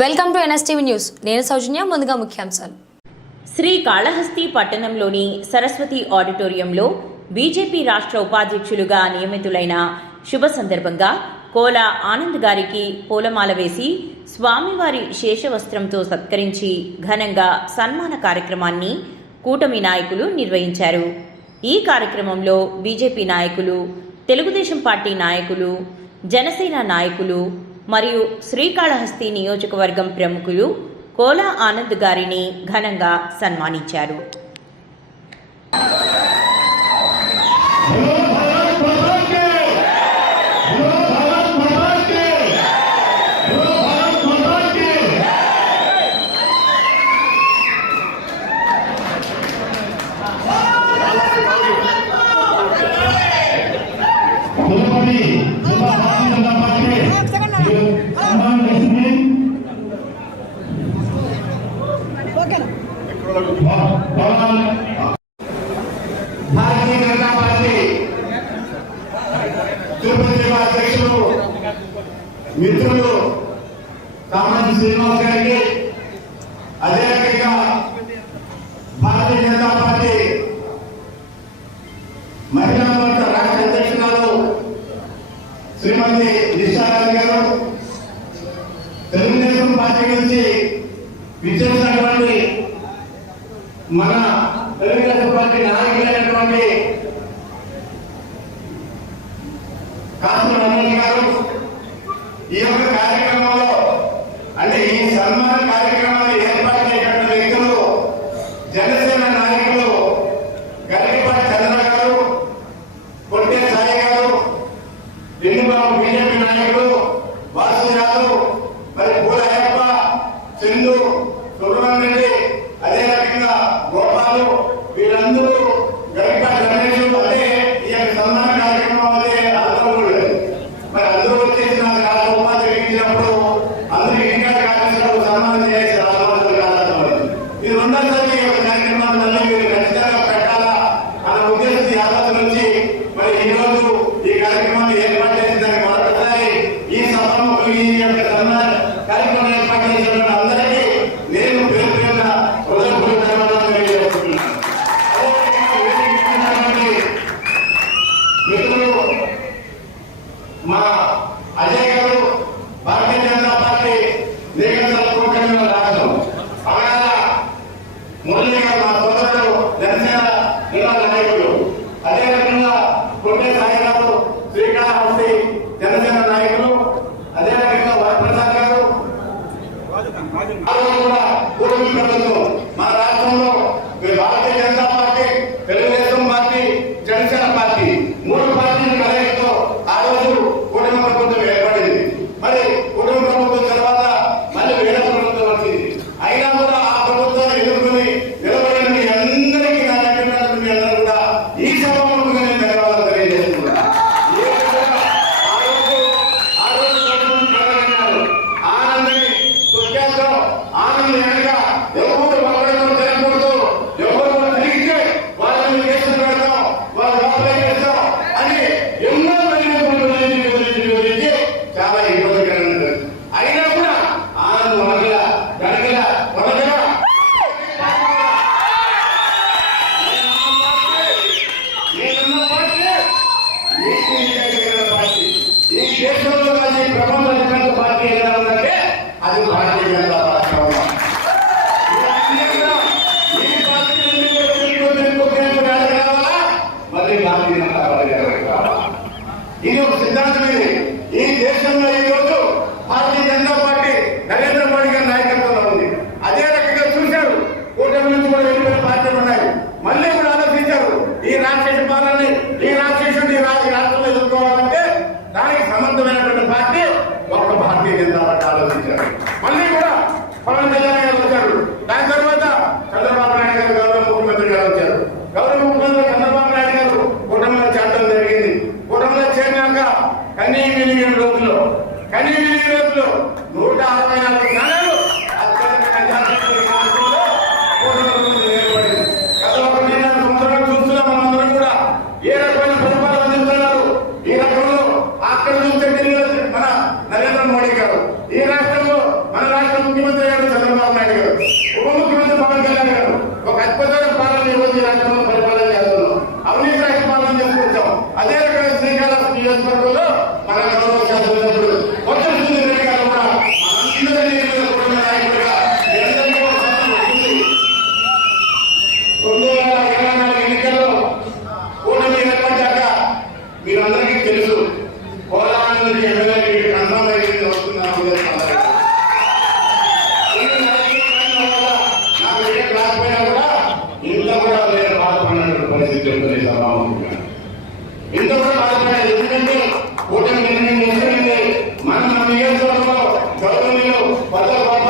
Welcome to NSTV news. నేను సౌజన్య ముందుగా ముఖ్యాంశాలు. శ్రీ కాళహస్తి పట్టణంలోని సరస్వతి ఆడిటోరియంలో బీజేపీ రాష్ట్ర ఉపాధ్యక్షులుగా నియమితులైన శుభ సందర్భంగా కోల ఆనంద్ గారికి పూలమాల వేసి స్వామివారి శేషవస్త్రంతో సత్కరించి ఘనంగా సన్మాన కార్యక్రమాన్ని కూటమి నాయకులు నిర్వహించారు. ఈ కార్యక్రమంలో బీజేపీ నాయకులు తెలుగుదేశం పార్టీ నాయకులు జనసేన నాయకులు మరియు శ్రీకాళహస్తి నియోజకవర్గం ప్రముఖులు కోలా ఆనంద్ గారిని ఘనంగా సన్మానించారు తిరుపతి జిల్లా భారతీయ జనతా పార్టీ సన్మానం చేసింది భవనాలు భారతీయ జనతా పార్టీ తిరుపతి జిల్లా అధ్యక్షులు మిత్రులు కామరాజు శ్రీనివాస్ గారికి అదే రకంగా భారతీయ జనతా పార్టీ మహిళా వర్గ రాష్ట్ర అధ్యక్షురాలు శ్రీమతి నిషారాణి గారు తెలుగుదేశం పార్టీ నుంచి విచ్చేసినటువంటి మన తెలుగుదేశం పార్టీ నాయకులైనటువంటి కాసు రమణి గారు ఈ యొక్క కార్యక్రమంలో అంటే ఈ సన్మాన కార్యక్రమాన్ని ఏర్పాటు చేసినటువంటి వ్యక్తులు జనసేన నాయకులు గరికపాటి చంద్ర గారు కొట్టే సాయి గారు రెండుబాబు బీజేపీ నాయకులు వీరందరూ వీళ్ళందరూ గరికపాటి రమేష్ అదే ఈ యొక్క సన్మాన కార్యక్రమం అదే అందరూ లేదు మరి అందరూ వచ్చేసి నాకు రాష్ట్ర ఉపాధి ఇచ్చినప్పుడు అందరూ ఇంకా కాంగ్రెస్ సన్మానం చేసి రాష్ట్రపతి కాదు ఇది రెండోసారి ఈ యొక్క కార్యక్రమాన్ని మళ్ళీ మీరు ఖచ్చితంగా పెట్టాలా అన్న ఉద్దేశం యావత్ నుంచి మరి ఈ రోజు ఈ కార్యక్రమాన్ని ఏర్పాటు చేసిన దానికి మరొకసారి ఈ సభను ఈ యొక్క సన్మాన కార్యక్రమం ఏర్పాటు చేసిన అందరికీ నేను పేరు పేరున హృదయపూర్వక ధన్యవాదాలు తెలియజేస్తున్నాను అదేవిధంగా వేదిక మీద ఉన్నటువంటి మిత్రులు మా అజయ్ గారు భారతీయ జనతా పార్టీ నిరంతర కూటమి రాష్ట్రం అమరాల మురళి గారు మా సోదరుడు జనసేన జిల్లా నాయకులు అదే రకంగా పుట్టే సాయి గారు శ్రీకాళహస్తి జనసేన నాయకులు అదే రకంగా వరప్రసాద్ గారు వాళ్ళు కూడా కూటమి ప్రభుత్వం మా రాష్ట్రంలో ఈ భారతీయ జనతా మళ్ళీ భారతీయ జనతా పార్టీ ఇది ఒక సిద్ధాంతం ఇది. ఈ దేశంలో ఈ రోజు భారతీయ జనతా పార్టీ నరేంద్ర మోడీ గారి నాయకత్వంలో ఉంది. అదే రకంగా చూశారు. కూటమి నుంచి కూడా వెళ్ళిపోయిన పార్టీలు ఉన్నాయి. మళ్ళీ కూడా ఆలోచించారు. ఈ రాక్షస పాలనని ఈ రాక్షసుని ఈ రాష్ట్రంలో ఎదుర్కోవాలంటే దానికి సమర్థమైనటువంటి పార్టీ ఒక్క భారతీయ జనతా పార్టీ ఆలోచించారు. మళ్ళీ కూడా పవన్ కళ్యాణ్ కనీ మిలియన్ రోజులు కనీ మిలియన్ రోజులు నూట అరవై నాలుగు స్థానాలు అత్యధిక బాధపడినటువంటి పరిస్థితి ఉంటుంది సభాముఖంగా ఇంత కూడా బాధపడాలి ఎందుకంటే కూటమి నిర్ణయం తీసుకుంటే మనం మన నియోజకవర్గంలో గౌరవనీయులు